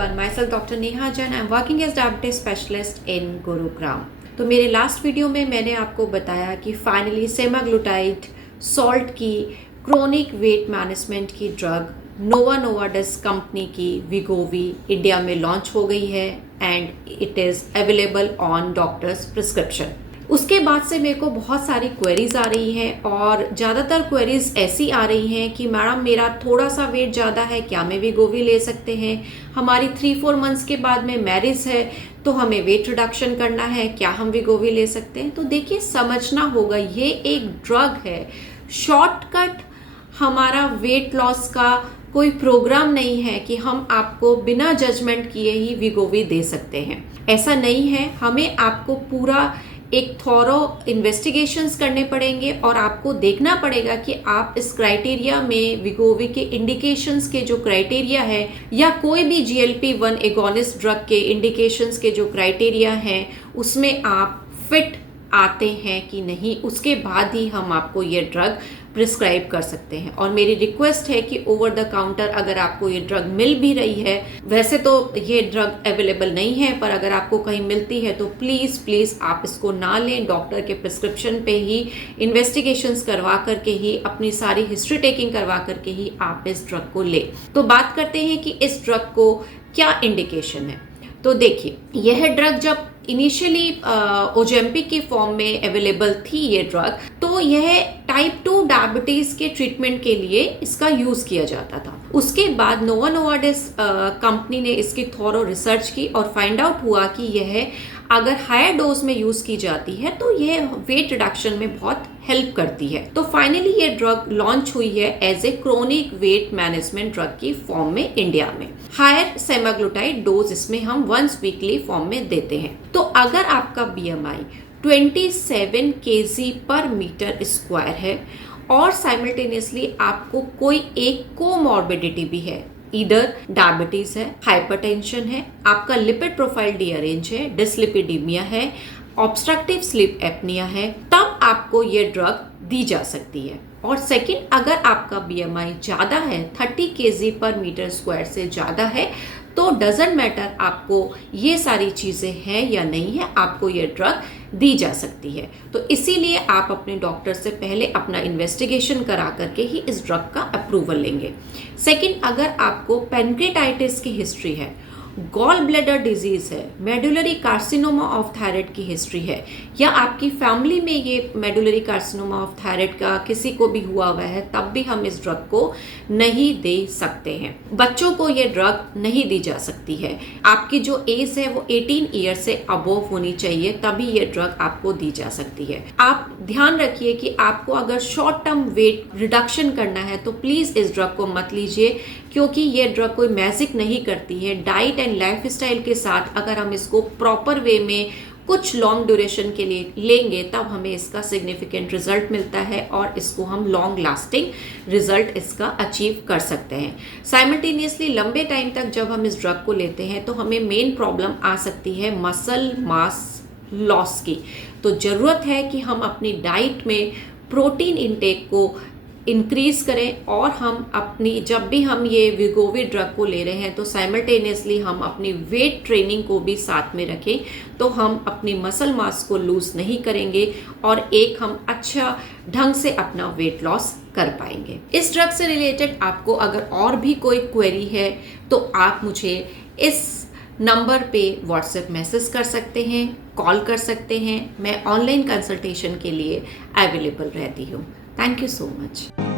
everyone, myself Dr. Neha Jain. I'm working as diabetes specialist in Gurugram. तो मेरे last video में मैंने आपको बताया कि फाइनली सेमाग्लूटाइड सॉल्ट की क्रोनिक वेट मैनेजमेंट की ड्रग नोवा नोवार्डिस कंपनी की वीगोवी इंडिया में लॉन्च हो गई है and it is available on doctors prescription. उसके बाद से मेरे को बहुत सारी क्वेरीज आ रही हैं और ज़्यादातर क्वेरीज ऐसी आ रही हैं कि मैडम मेरा थोड़ा सा वेट ज़्यादा है, क्या मैं वीगोवी ले सकते हैं? हमारी 3-4 मंथ्स के बाद में मैरिज है तो हमें वेट रिडक्शन करना है, क्या हम वीगोवी ले सकते हैं? तो देखिए, समझना होगा ये एक ड्रग है, शॉर्टकट हमारा वेट लॉस का कोई प्रोग्राम नहीं है कि हम आपको बिना जजमेंट किए ही वीगोवी दे सकते हैं। ऐसा नहीं है, हमें आपको पूरा एक थॉरो इन्वेस्टिगेशंस करने पड़ेंगे और आपको देखना पड़ेगा कि आप इस क्राइटेरिया में वीगोवी के इंडिकेशंस के जो क्राइटेरिया है या कोई भी GLP-1 एगोनिस्ट ड्रग के इंडिकेशंस के जो क्राइटेरिया हैं उसमें आप फिट आते हैं कि नहीं, उसके बाद ही हम आपको ये ड्रग प्रिस्क्राइब कर सकते हैं। और मेरी रिक्वेस्ट है कि ओवर द काउंटर अगर आपको ये ड्रग मिल भी रही है, वैसे तो ये ड्रग अवेलेबल नहीं है, पर अगर आपको कहीं मिलती है तो प्लीज़ आप इसको ना लें। डॉक्टर के प्रिस्क्रिप्शन पे ही इन्वेस्टिगेशंस करवा करके ही, अपनी सारी हिस्ट्री टेकिंग करवा करके ही आप इस ड्रग को लें। तो बात करते हैं कि इस ड्रग को क्या इंडिकेशन है। तो देखिए, यह ड्रग जब इनिशियली ओजेम्पिक के फॉर्म में अवेलेबल थी ये ड्रग, तो यह टाइप 2 डायबिटीज़ के ट्रीटमेंट के लिए इसका यूज़ किया जाता था। उसके बाद नोवा नोवार्डिस कंपनी ने इसकी थॉरो रिसर्च की और फाइंड आउट हुआ कि यह अगर हायर डोज में यूज़ की जाती है तो यह वेट रिडक्शन में बहुत हेल्प करती है। तो फाइनली ये ड्रग लॉन्च हुई है as a chronic weight management drug की फॉर्म में इंडिया में। हायर सेमाग्लूटाइड डोज इसमें हम वंस वीकली फॉर्म में देते हैं। तो अगर आपका BMI 27 kg पर मीटर स्क्वायर है और साइमल्टेनियसली आपको कोई एक कोमॉर्बिडिटी भी है, इधर डायबिटीज है, हाइपरटेंशन है, आपका लिपिड प्रोफाइल डीअरेंज है, डिसलिपिडीमिया है, ऑब्स्ट्रक्टिव स्लीप एपनिया है, तब आपको ये ड्रग दी जा सकती है। और सेकंड, अगर आपका BMI ज़्यादा है, 30 kg पर मीटर स्क्वायर से ज़्यादा है, तो डजेंट मैटर आपको ये सारी चीज़ें हैं या नहीं है, आपको ये ड्रग दी जा सकती है। तो इसीलिए आप अपने डॉक्टर से पहले अपना इन्वेस्टिगेशन करा करके ही इस ड्रग का अप्रूवल लेंगे। सेकंड, अगर आपको पैनक्रेटाइटिस की हिस्ट्री है, गॉल ब्लैडर डिजीज़ है, मेडुलरी कार्सिनोमा ऑफ थायराइड की हिस्ट्री है, या आपकी फैमिली में ये मेडुलरी कार्सिनोमा ऑफ थायराइड का किसी को भी हुआ हुआ है, तब भी हम इस ड्रग को नहीं दे सकते हैं। बच्चों को ये ड्रग नहीं दी जा सकती है। आपकी जो एज है वो 18 ईयर से अबोव होनी चाहिए, तभी ये ड्रग आपको दी जा सकती है। आप ध्यान रखिए कि आपको अगर शॉर्ट टर्म वेट रिडक्शन करना है तो प्लीज़ इस ड्रग को मत लीजिए, क्योंकि ये ड्रग कोई मैजिक नहीं करती है। डाइट एंड लाइफस्टाइल के साथ अगर हम इसको प्रॉपर वे में कुछ लॉन्ग ड्यूरेशन के लिए लेंगे तब हमें इसका सिग्निफिकेंट रिजल्ट मिलता है और इसको हम लॉन्ग लास्टिंग रिजल्ट इसका अचीव कर सकते हैं। साइमल्टेनियसली लंबे टाइम तक जब हम इस ड्रग को लेते हैं तो हमें मेन प्रॉब्लम आ सकती है मसल मास लॉस की। तो ज़रूरत है कि हम अपनी डाइट में प्रोटीन इंटेक को इंक्रीज़ करें और हम अपनी, जब भी हम ये वीगोवी ड्रग को ले रहे हैं तो साइमल्टेनियसली हम अपनी वेट ट्रेनिंग को भी साथ में रखें, तो हम अपनी मसल मास को लूज़ नहीं करेंगे और एक हम अच्छा ढंग से अपना वेट लॉस कर पाएंगे। इस ड्रग से रिलेटेड आपको अगर और भी कोई क्वेरी है तो आप मुझे इस नंबर पे व्हाट्सएप मैसेज कर सकते हैं, कॉल कर सकते हैं। मैं ऑनलाइन कंसल्टेशन के लिए अवेलेबल रहती हूँ। Thank you so much.